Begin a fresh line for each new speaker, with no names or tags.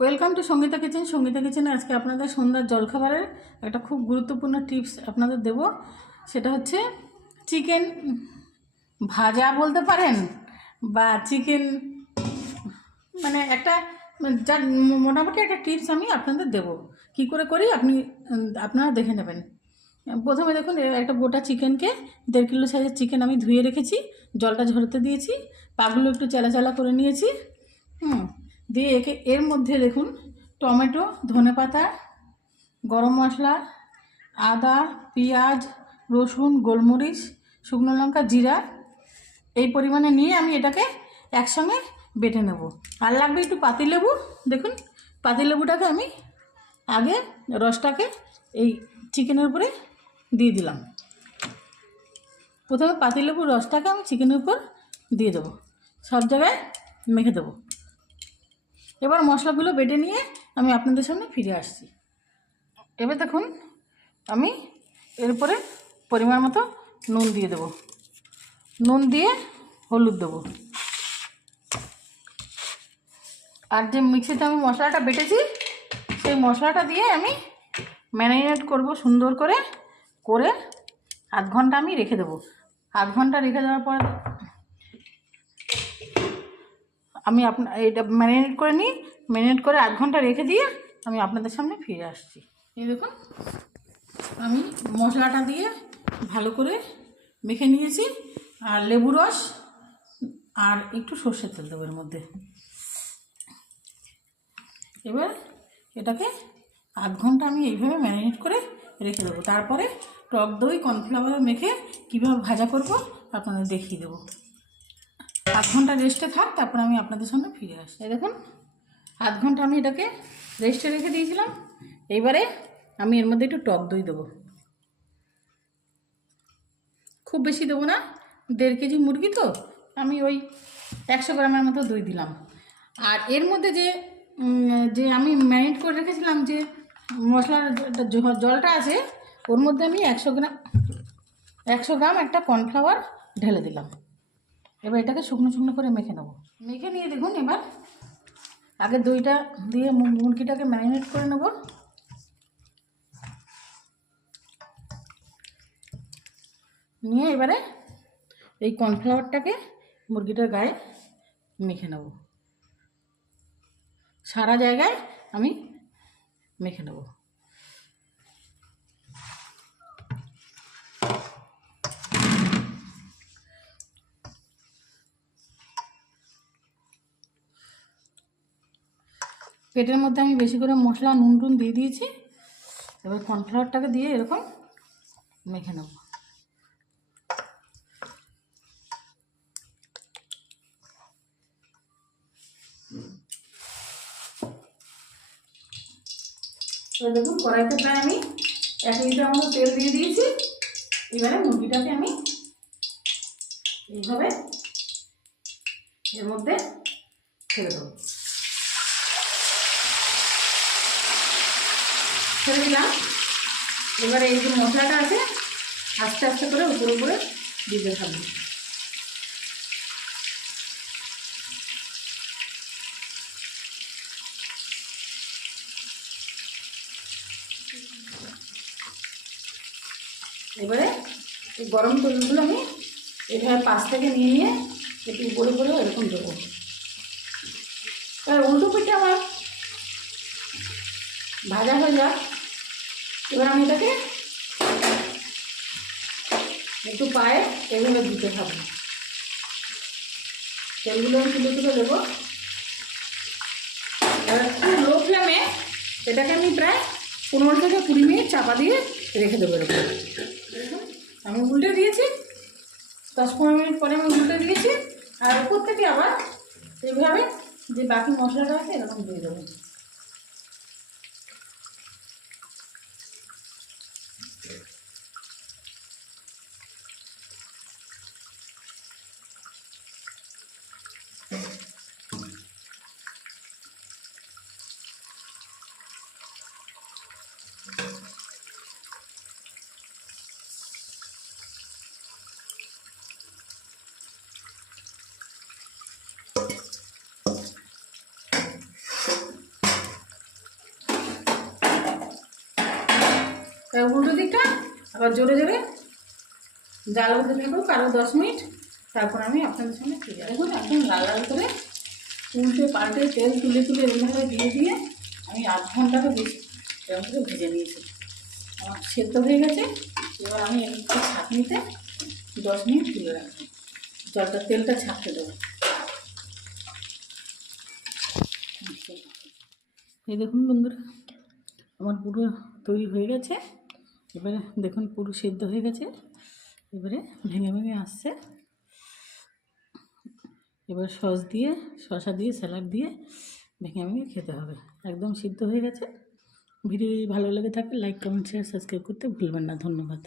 Welcome to Sangeeta kitchen Sangeeta কিচেনে আজকে আপনাদের সন্ধ্যার জলখাবারের একটা খুব গুরুত্বপূর্ণ টিপস আপনাদের দেব। সেটা হচ্ছে চিকেন ভাজা বলতে পারেন বা চিকেন মানে একটা, যার মোটামুটি একটা টিপস আমি আপনাদের দেব। কি করে করি? আপনি, আপনারা দেখে নেবেন। প্রথমে দেখুন একটা গোটা চিকেনকে দেড় কিলো সাইজের চিকেন আমি ধুয়ে রেখেছি, জলটা ঝরতে দিয়েছি, পাগুলো একটু চেলা চেলা করে নিয়েছি, হুম দিয়ে একে এর মধ্যে দেখুন টমেটো ধনেপাতা গরম মশলা, আদা, পেঁয়াজ, রসুন, গোলমরিচ, শুকনো লঙ্কা, জিরা এই পরিমাণে নিয়ে আমি এটাকে একসঙ্গে বেটে নেব। আর লাগবে একটু পাতিলেবু দেখুন পাতিলেবুটাকে আমি আগে রসটাকে এই চিকেনের উপরে দিয়ে দিলাম। প্রথমে পাতিলেবুর রসটাকে আমি চিকেনের উপর দিয়ে দেবো। সব জায়গায় মেখে দেবো। এবার মশলাগুলো বেটে নিয়ে আমি আপনাদের সামনে ফিরে আসছি। এবার দেখুন, আমি এর উপরে পরিমাণ মতো নুন দিয়ে দেবো। নুন দিয়ে হলুদ দেবো। আর যে মিক্সিতে আমি মশলাটা বেটেছি, সেই মশলাটা দিয়ে আমি ম্যারিনেট করব সুন্দর করে করে আধ ঘণ্টা আমি রেখে দেবো। আধ ঘণ্টা রেখে দেওয়ার পর আমি আপনার এটা ম্যারিনেট করে নিই ম্যারিনেট করে আধ ঘণ্টা রেখে দিয়ে আমি আপনাদের সামনে ফিরে আসছি। এই দেখুন, আমি মশলাটা দিয়ে ভালো করে মেখে নিয়েছি, আর লেবু রস, আর একটু সর্ষের তেল দেবো এর মধ্যে। এবার এটাকে আধ ঘণ্টা আমি এইভাবে ম্যারিনেট করে রেখে দেবো। তারপরে টক দই, কর্নফ্লাওয়ার মেখে কীভাবে ভাজা করব আপনাদের দেখিয়ে দেবো। আধ ঘণ্টা রেস্টে থাক, তারপর আমি আপনাদের সামনে ফিরে আসি দেখুন, আধ ঘণ্টা আমি এটাকে রেস্টে রেখে দিয়েছিলাম। এইবারে আমি এর মধ্যে একটু টক দই দেবো। খুব বেশি দেবো না, দেড় কেজি মুরগি তো, আমি ওই একশো গ্রামের মতো দই দিলাম। আর এর মধ্যে যে যে আমি ম্যারিনেট করে রেখেছিলাম যে মশলার জলটা আছে, ওর মধ্যে আমি একশো গ্রাম একশো গ্রাম একটা কর্নফ্লাওয়ার ঢেলে দিলাম। এবার এটাকে শুকনো শুকনো করে মেখে নেব। মেখে নিয়ে দেখুন এবার আগে দইটা দিয়ে মুরগিটাকে ম্যারিনেট করে নেব। নিয়ে এবারে এই কর্নফ্লাওয়ারটাকে মুরগিটার গায়ে মেখে নেব। সারা জায়গায় আমি মেখে নেব। পেটের মধ্যে আমি বেশি করে মশলা নুন টুন দিয়ে দিয়েছি। এবার কর্নফ্লাওয়ারটাকে দিয়ে এরকম মেখে নেব। দেখুন, কড়াইতে প্রায় আমি এক লিটার মতো তেল দিয়ে দিয়েছি। এবারে মুরগিটাকে আমি এইভাবে এর মধ্যে ছেড়ে দেবো। ছেড়ে দিলাম। এবারে এই যে মশলাটা আছে, আস্তে আস্তে করে উপরে উপরে দিতে থাকবে এবারে এই গরম তেলগুলো আমি এভাবে পাশ থেকে নিয়ে নিয়ে একটু উপরে উপরে এরকম দেবো। এবার উল্টো পিঠে আমার ভাজা হয়ে যাক। এবার আমি এটাকে একটু পায়ে এগুলো দিতে থাকব। তেলগুলো আমি তুলে তুলে দেবো এবার লো ফ্লেমে এটাকে আমি প্রায় পনেরো থেকে কুড়ি মিনিট চাপা দিয়ে রেখে দেবো এরকম। আমি উল্টে দিয়েছি, দশ পনেরো মিনিট পরে আমি উল্টে দিয়েছি। আর উপর থেকে আবার এইভাবে যে বাকি মশলাটা আছে এরকম দিয়ে দেবো। উল্টো দিকটা, আবার জোরে জোরে জাল হতে থাকুক আরও দশ মিনিট, তারপর আমি আপনাদের সামনে ফিরে। দেখুন একদম লাল লাল করে উল্টে পাল্টে তেল তুলে তুলে এইভাবে দিয়ে দিয়ে আমি আধ ঘন্টারও বেশি এরকম করে ভেজে নিয়েছি। আমার সেদ্ধ হয়ে গেছে, এবার আমি একটু ছাঁকনিতে দশ মিনিট তুলে রাখব। জলটা, তেলটা ছাঁকতে দেবো। এই দেখুন বন্ধুরা, আমার পুরো তৈরি হয়ে গেছে। এবারে দেখুন পুরো সিদ্ধ হয়ে গেছে। এবারে ভেঙে ভেঙে আসছে। এবার সস দিয়ে, শসা দিয়ে, স্যালাড দিয়ে ভেঙে ভেঙে খেতে হবে। একদম সিদ্ধ হয়ে গেছে। ভিডিও ভালো লেগে থাকে লাইক, কমেন্ট শেয়ার সাবস্ক্রাইব করতে ভুলবেন না। ধন্যবাদ।